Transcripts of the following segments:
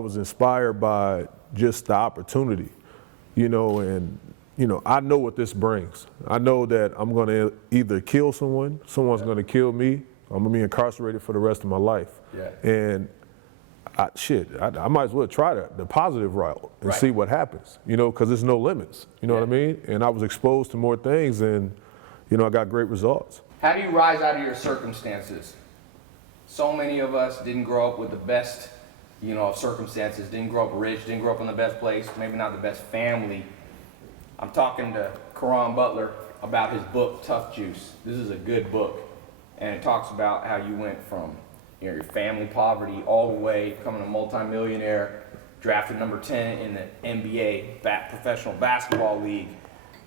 I was inspired by just the opportunity, and I know what this brings. I know that I'm going to either kill someone, someone's going to kill me, I'm going to be incarcerated for the rest of my life. Yeah. And I might as well try the positive route and see what happens, because there's no limits, you know what I mean? And I was exposed to more things and, I got great results. How do you rise out of your circumstances? So many of us didn't grow up with the best, of circumstances, didn't grow up rich, didn't grow up in the best place, maybe not the best family. I'm talking to Caron Butler about his book, Tough Juice. This is a good book, and it talks about how you went from your family poverty all the way, becoming a multimillionaire, drafted number 10 in the NBA professional basketball league.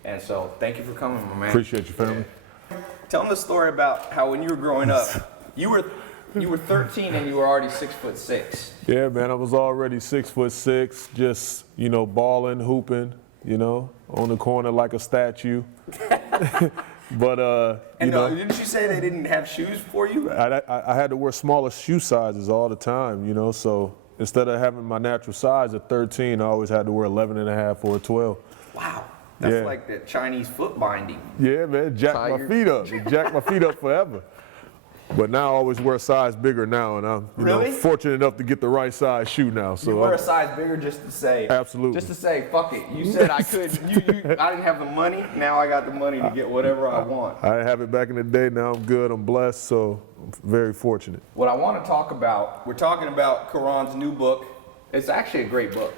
And so, thank you for coming, my man. Appreciate you, family. Tell them the story about how when you were growing up, you were 13 and you were already 6'6". Yeah, man, I was already 6'6", just, balling, hooping, on the corner like a statue. But, didn't you say they didn't have shoes for you? I had to wear smaller shoe sizes all the time, so instead of having my natural size at 13, I always had to wear 11 and a half or a 12. Wow. That's like the Chinese foot binding. Yeah, man, jack my feet up. It jacked my feet up forever. But now I always wear a size bigger now, and I'm fortunate enough to get the right size shoe now. So you wear a size bigger just to say. Absolutely. Just to say, fuck it. You said I could. I didn't have the money. Now I got the money to get whatever I want. I didn't have it back in the day. Now I'm good. I'm blessed. So I'm very fortunate. What I want to talk about, we're talking about Caron's new book. It's actually a great book,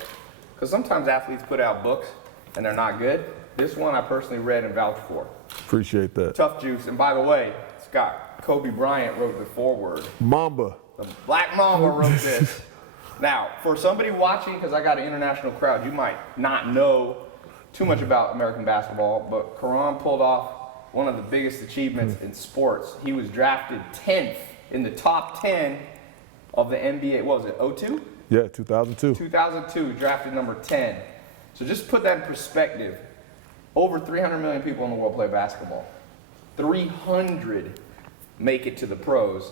because sometimes athletes put out books and they're not good. This one I personally read and vouched for. Appreciate that. Tough Juice. And by the way, Scott, Kobe Bryant wrote the foreword. Mamba. The Black Mamba wrote this. Now, for somebody watching, because I got an international crowd, you might not know too much about American basketball, but Caron pulled off one of the biggest achievements in sports. He was drafted 10th in the top 10 of the NBA. What was it, 02? Yeah, 2002. 2002, drafted number 10. So just put that in perspective. Over 300 million people in the world play basketball. 300 make it to the pros.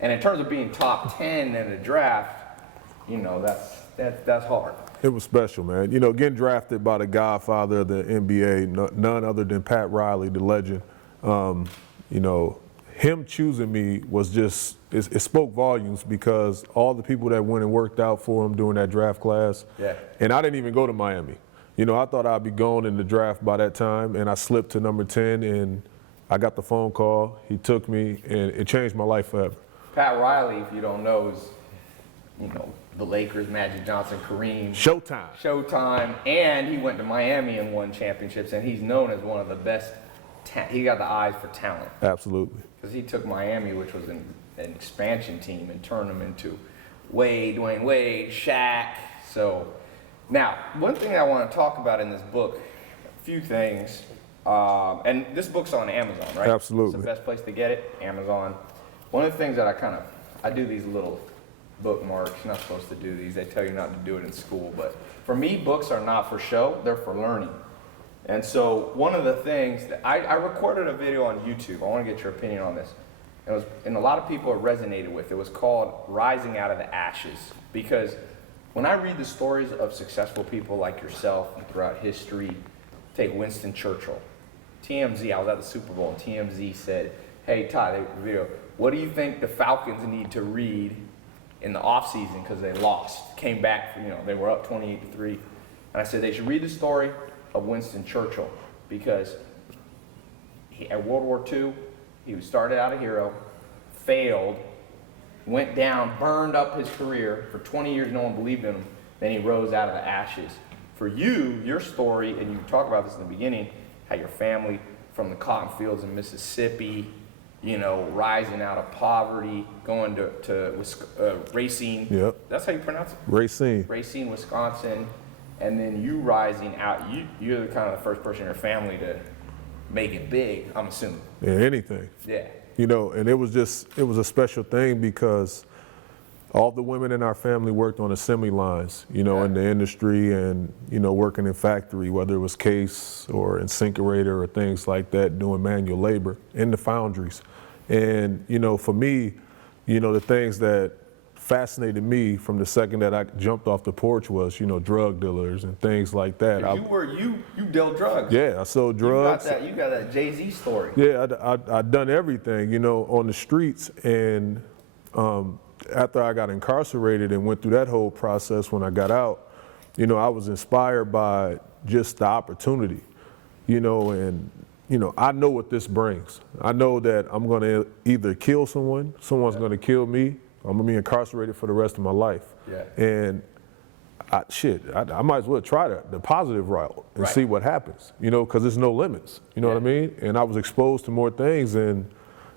And in terms of being top 10 in a draft, that's hard. It was special, man. Getting drafted by the godfather of the NBA, none other than Pat Riley, the legend. Him choosing me was just, it spoke volumes, because all the people that went and worked out for him during that draft class. Yeah. And I didn't even go to Miami. I thought I'd be gone in the draft by that time, and I slipped to number 10, and I got the phone call. He took me, and it changed my life forever. Pat Riley, if you don't know, is, the Lakers, Magic Johnson, Kareem. Showtime. And he went to Miami and won championships, and he's known as one of the best. He got the eyes for talent. Absolutely. Because he took Miami, which was an expansion team, and turned them into Dwayne Wade, Shaq. So. Now, one thing I want to talk about in this book, a few things, and this book's on Amazon, right? Absolutely. It's the best place to get it, Amazon. One of the things that I do these little bookmarks. You're not supposed to do these. They tell you not to do it in school. But for me, books are not for show, they're for learning. And so one of the things that I recorded a video on YouTube. I want to get your opinion on this. And a lot of people it resonated with. It was called Rising Out of the Ashes. Because when I read the stories of successful people like yourself throughout history, take Winston Churchill. TMZ, I was at the Super Bowl, and TMZ said, hey, Tai, what do you think the Falcons need to read in the offseason, because they lost, came back, they were up 28-3. And I said they should read the story of Winston Churchill, because at World War II, he started out a hero, failed, went down, burned up his career. For 20 years, no one believed in him. Then he rose out of the ashes. For you, your story, and you talk about this in the beginning, how your family from the cotton fields in Mississippi, rising out of poverty, going to Racine. Yep. That's how you pronounce it? Racine, Wisconsin. And then you rising out. You're the kind of the first person in your family to make it big, I'm assuming. Yeah, anything. Yeah. And it was a special thing, because all the women in our family worked on assembly lines, in the industry, and, working in factory, whether it was case or incinerator or things like that, doing manual labor in the foundries. And, for me, the things that fascinated me from the second that I jumped off the porch was, you know, drug dealers and things like that. You dealt drugs. Yeah, I sold drugs. You got that Jay-Z story. Yeah, I'd done everything, you know, on the streets. And after I got incarcerated and went through that whole process when I got out, you know, I was inspired by just the opportunity, you know, and, you know, I know what this brings. I know that I'm going to either kill someone, someone's going to kill me, I'm going to be incarcerated for the rest of my life. Yeah. And I might as well try the positive route and see what happens, you know, because there's no limits, you know what I mean? And I was exposed to more things and,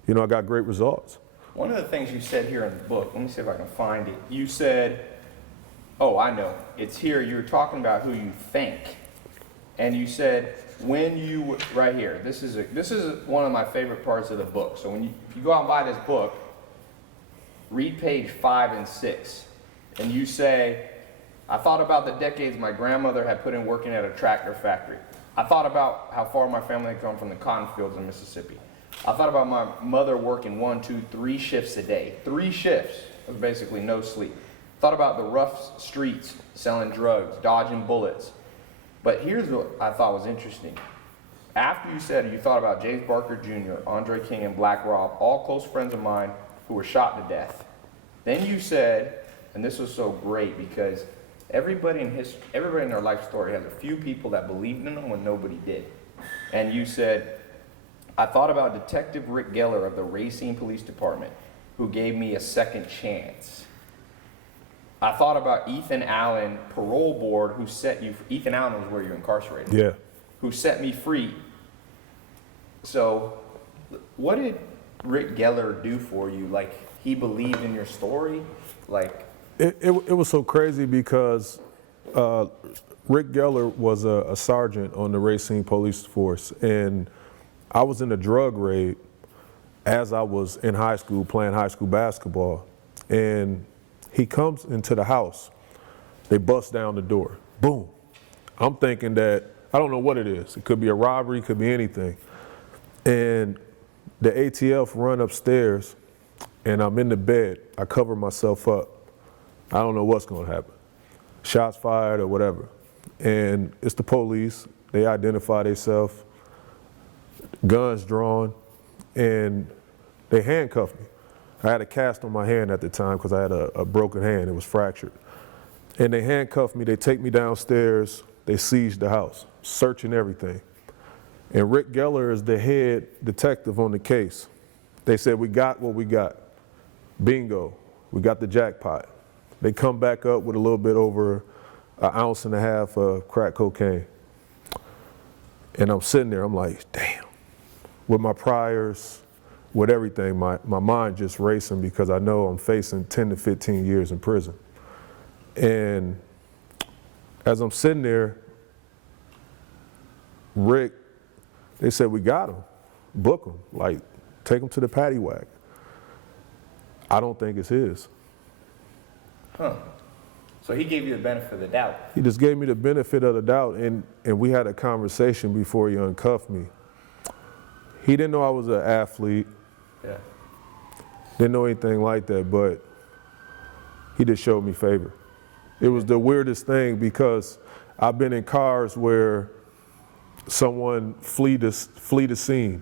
you know, I got great results. One of the things you said here in the book, let me see if I can find it. You said, oh, I know, it's here. You were talking about who you think. And you said, right here, this is one of my favorite parts of the book. So if you go out and buy this book, read page 5 and 6. And you say, I thought about the decades my grandmother had put in working at a tractor factory. I thought about how far my family had come from the cotton fields in Mississippi. I thought about my mother working 1, 2, 3 shifts a day. 3 shifts of basically no sleep. Thought about the rough streets, selling drugs, dodging bullets. But here's what I thought was interesting. After you said you thought about James Barker Jr., Andre King, and Black Rob, all close friends of mine who were shot to death. Then you said, and this was so great because everybody in their life story has a few people that believed in them when nobody did. And you said, I thought about Detective Rick Geller of the Racine Police Department, who gave me a second chance. I thought about Ethan Allen, parole board, who set you free. Ethan Allen was where you're incarcerated. Yeah. Who set me free. So, what did Rick Geller do for you? Like, he believed in your story? Like, it was so crazy because Rick Geller was a sergeant on the Racine Police Force, and I was in a drug raid as I was in high school playing high school basketball, and he comes into the house. They bust down the door. Boom. I'm thinking that, I don't know what it is. It could be a robbery, it could be anything. And the ATF run upstairs, and I'm in the bed. I cover myself up. I don't know what's going to happen. Shots fired or whatever. And it's the police. They identify themselves, guns drawn, and they handcuffed me. I had a cast on my hand at the time because I had a broken hand. It was fractured. And they handcuffed me. They take me downstairs. They seized the house, searching everything. And Rick Geller is the head detective on the case. They said, we got what we got. Bingo. We got the jackpot. They come back up with a little bit over 1.5 ounces of crack cocaine. And I'm sitting there, I'm like, damn. With my priors, with everything, my mind just racing because I know I'm facing 10 to 15 years in prison. And as I'm sitting there, Rick, they said, we got him, book him, like take him to the paddy wagon. I don't think it's his. Huh. So he gave you the benefit of the doubt. He just gave me the benefit of the doubt, and we had a conversation before he uncuffed me. He didn't know I was an athlete. Yeah. Didn't know anything like that, but he just showed me favor. It was the weirdest thing because I've been in cars where someone flee the scene,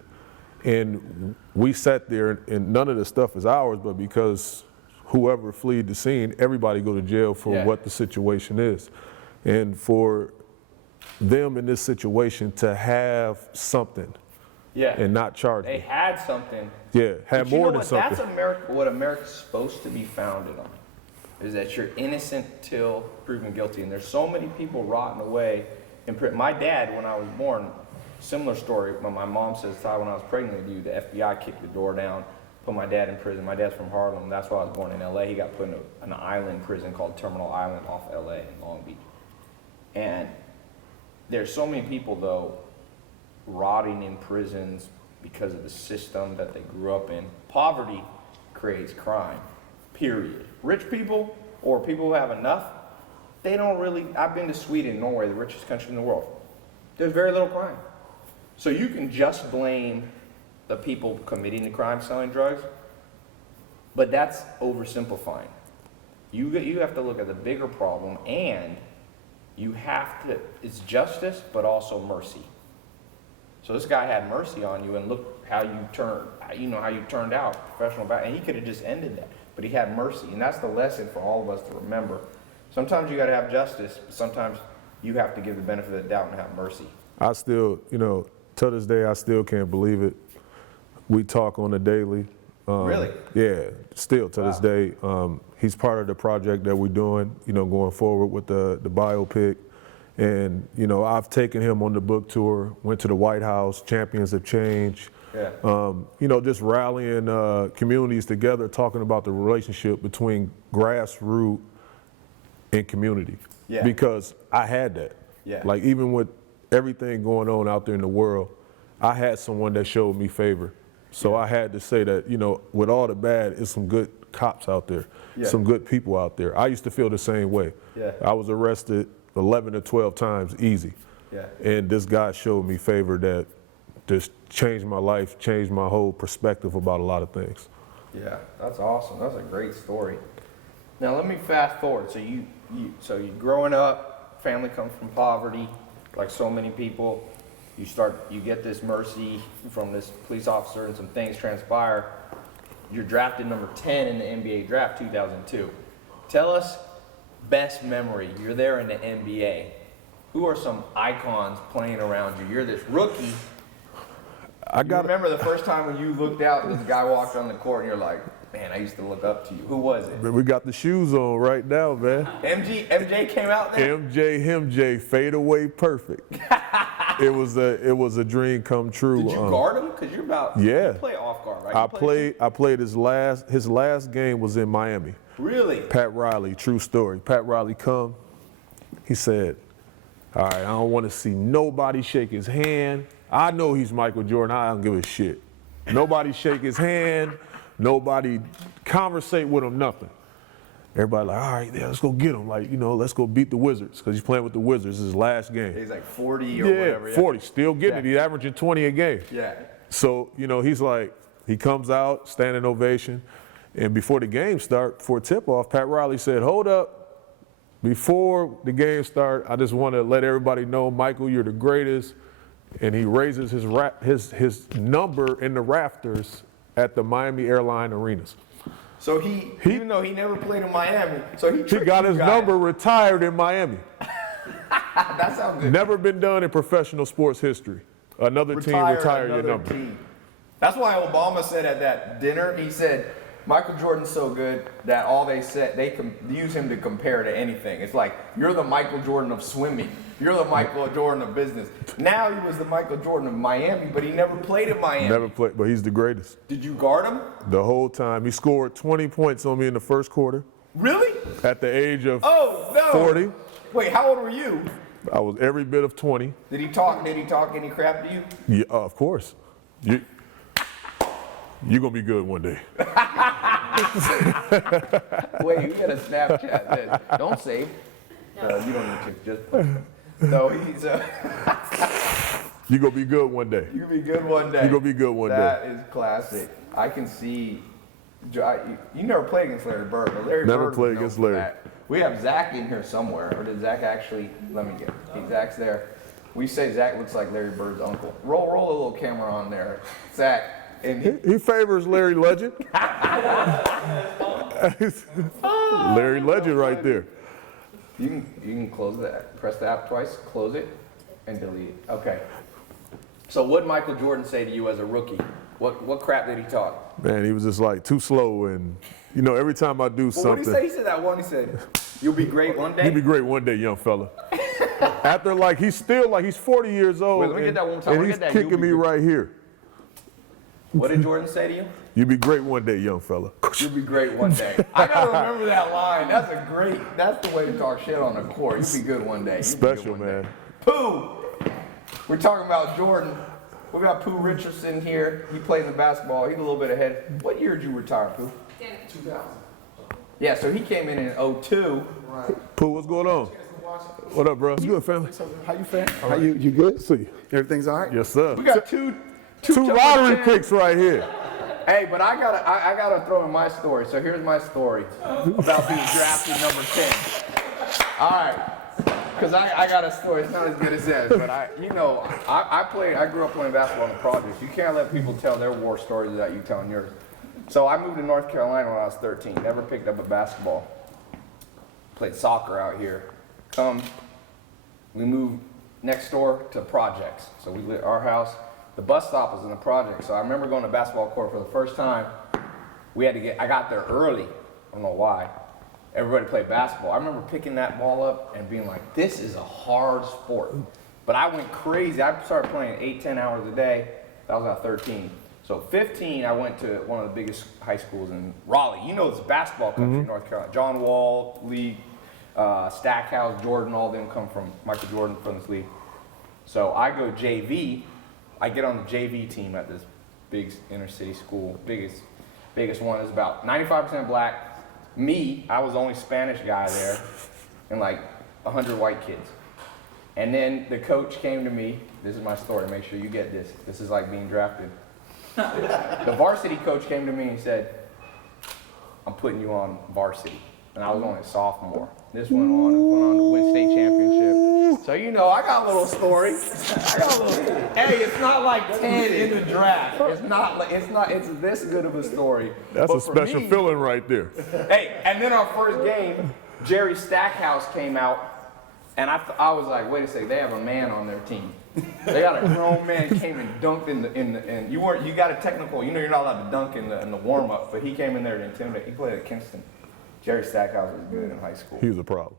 and we sat there, and none of the stuff is ours, but because whoever fled the scene, everybody go to jail for what the situation is. And for them in this situation to have something and not charge They me. had something. Yeah, had more than something. That's America, what America's supposed to be founded on, is that you're innocent till proven guilty. And there's so many people rotting away in prison. My dad, when I was born, similar story, when my mom says, Ty, when I was pregnant with you, the FBI kicked the door down, put my dad in prison. My dad's from Harlem. That's why I was born in LA. He got put in an island prison called Terminal Island off LA in Long Beach. And there's so many people, though, rotting in prisons because of the system that they grew up in. Poverty creates crime, period. Rich people or people who have enough, they don't really, I've been to Sweden, Norway, the richest country in the world. There's very little crime. So you can just blame the people committing the crime, selling drugs, but that's oversimplifying. You have to look at the bigger problem, and you have to, it's justice, but also mercy. So this guy had mercy on you, and look how you turned out professional back, and he could have just ended that, but he had mercy, and that's the lesson for all of us to remember. Sometimes you got to have justice, but sometimes you have to give the benefit of the doubt and have mercy. I still, to this day, I still can't believe it. We talk on a daily. Really? Yeah, still to this day. He's part of the project that we're doing, going forward with the biopic. And, I've taken him on the book tour, went to the White House, Champions of Change. Yeah. Just rallying communities together, talking about the relationship between grassroots and community. Yeah. Because I had that. Yeah. Like, even with everything going on out there in the world, I had someone that showed me favor. So I had to say that, with all the bad, it's some good cops out there, some good people out there. I used to feel the same way. Yeah. I was arrested 11 to 12 times easy. Yeah. And this guy showed me favor that just changed my life, changed my whole perspective about a lot of things. Yeah, that's awesome. That's a great story. Now let me fast forward. So you growing up, family comes from poverty, like so many people. You get this mercy from this police officer, and some things transpire. You're drafted number 10 in the NBA draft 2002. Tell us best memory. You're there in the NBA. Who are some icons playing around you? You're this rookie. You remember the first time when you looked out and this guy walked on the court and you're like, man, I used to look up to you. Who was it? We got the shoes on right now, man. MJ came out there? MJ, fade away perfect. It was a dream come true. Did you guard him? Because you play off guard, right? I played his last game was in Miami. Really? Pat Riley, true story. Pat Riley come, he said, all right, I don't want to see nobody shake his hand. I know he's Michael Jordan, I don't give a shit. Nobody shake his hand, nobody conversate with him, nothing. Everybody like, all right, yeah, let's go get him. Like, let's go beat the Wizards, because he's playing with the Wizards. This is his last game. He's like 40 or whatever. 40, still getting it. He's averaging 20 a game. Yeah. So, he's like, he comes out, standing ovation. And before the game start, before tip-off, Pat Riley said, hold up. Before the game start, I just want to let everybody know, Michael, you're the greatest. And he raises his number in the rafters at the Miami Airline Arenas. So he even though he never played in Miami, so he got his number retired in Miami. That sounds good. Never been done in professional sports history. Another team retired your number. That's why Obama said at that dinner, he said, Michael Jordan's so good that all they said, they can use him to compare to anything. It's like, you're the Michael Jordan of swimming. You're the Michael Jordan of business. Now he was the Michael Jordan of Miami, but he never played in Miami. Never played, but he's the greatest. Did you guard him? The whole time. He scored 20 points on me in the first quarter. Really? At the age of 40. Wait, how old were you? I was every bit of 20. Did he talk any crap to you? Yeah, of course. You're going to be good one day. Wait, you got a Snapchat this. Don't save. You don't need to. Just. No, he's. You're going to be good one day. You're going to be good one day. You're going to be good one day. That is classic. I can see. You never played against Larry Bird, but Larry never Bird played against Larry. That. We have Zach in here somewhere, or did Zach actually? Let me get. Zach's there. We say Zach looks like Larry Bird's uncle. Roll a little camera on there, Zach. And he favors Larry Legend. Larry Legend right there. You can close that. Press the app twice, close it, and delete it. Okay. So what did Michael Jordan say to you as a rookie? What crap did he talk? Man, he was just like too slow, and every time I do something. What did he say? He said that one. He said, "You'll be great one day." You'll be great one day, young fella. After he's 40 years old. Wait, let me get that one time. And he's kicking me right here. What did Jordan say to you? You'll be great one day, young fella. You'll be great one day. I gotta remember that line. That's the way to talk shit on the court. You'll be good one day. Special, man. Pooh! We're talking about Jordan. We got Pooh Richardson here. He plays in basketball. He's a little bit ahead. What year did you retire, Pooh? 2000. Yeah, so he came in 2002. Right. Pooh, what's going on? What up, bro? Good, family. How you, fam? How you good? See. Everything's all right? Yes, sir. We got two lottery picks right here. Hey, but I gotta throw in my story. So here's my story about being drafted number 10. All right, because I got a story. It's not as good as that, but I grew up playing basketball in the projects. You can't let people tell their war stories without you telling yours. So I moved to North Carolina when I was 13. Never picked up a basketball. Played soccer out here. We moved next door to projects. So our house. The bus stop was in the project, so I remember going to basketball court for the first time. I got there early, I don't know why. Everybody played basketball. I remember picking that ball up and being like, this is a hard sport. But I went crazy. I started playing 8-10 hours a day. That was at 13. So 15, I went to one of the biggest high schools in Raleigh. You know, it's basketball country in North Carolina. John Wall, league, Stackhouse, Jordan, all of them come from Michael Jordan from this league. So I go JV. I get on the JV team at this big inner city school. Biggest one is about 95% black. Me, I was the only Spanish guy there, and like 100 white kids. And then the coach came to me. This is my story. Make sure you get this. This is like being drafted. The varsity coach came to me and said, "I'm putting you on varsity." And I was only a sophomore. This went on to win state championship. So you know, I got a little story. Hey, it's not like 10 in the draft. It's this good of a story. That's But a for special me- feeling right there. Hey, and then our first game, Jerry Stackhouse came out, and I was like, wait a second, they have a man on their team. They got a grown man came and dunked you got a technical, you know you're not allowed to dunk in the warm up, but he came in there to intimidate. He played at Kinston. Jerry Stackhouse was good in high school. He was a problem.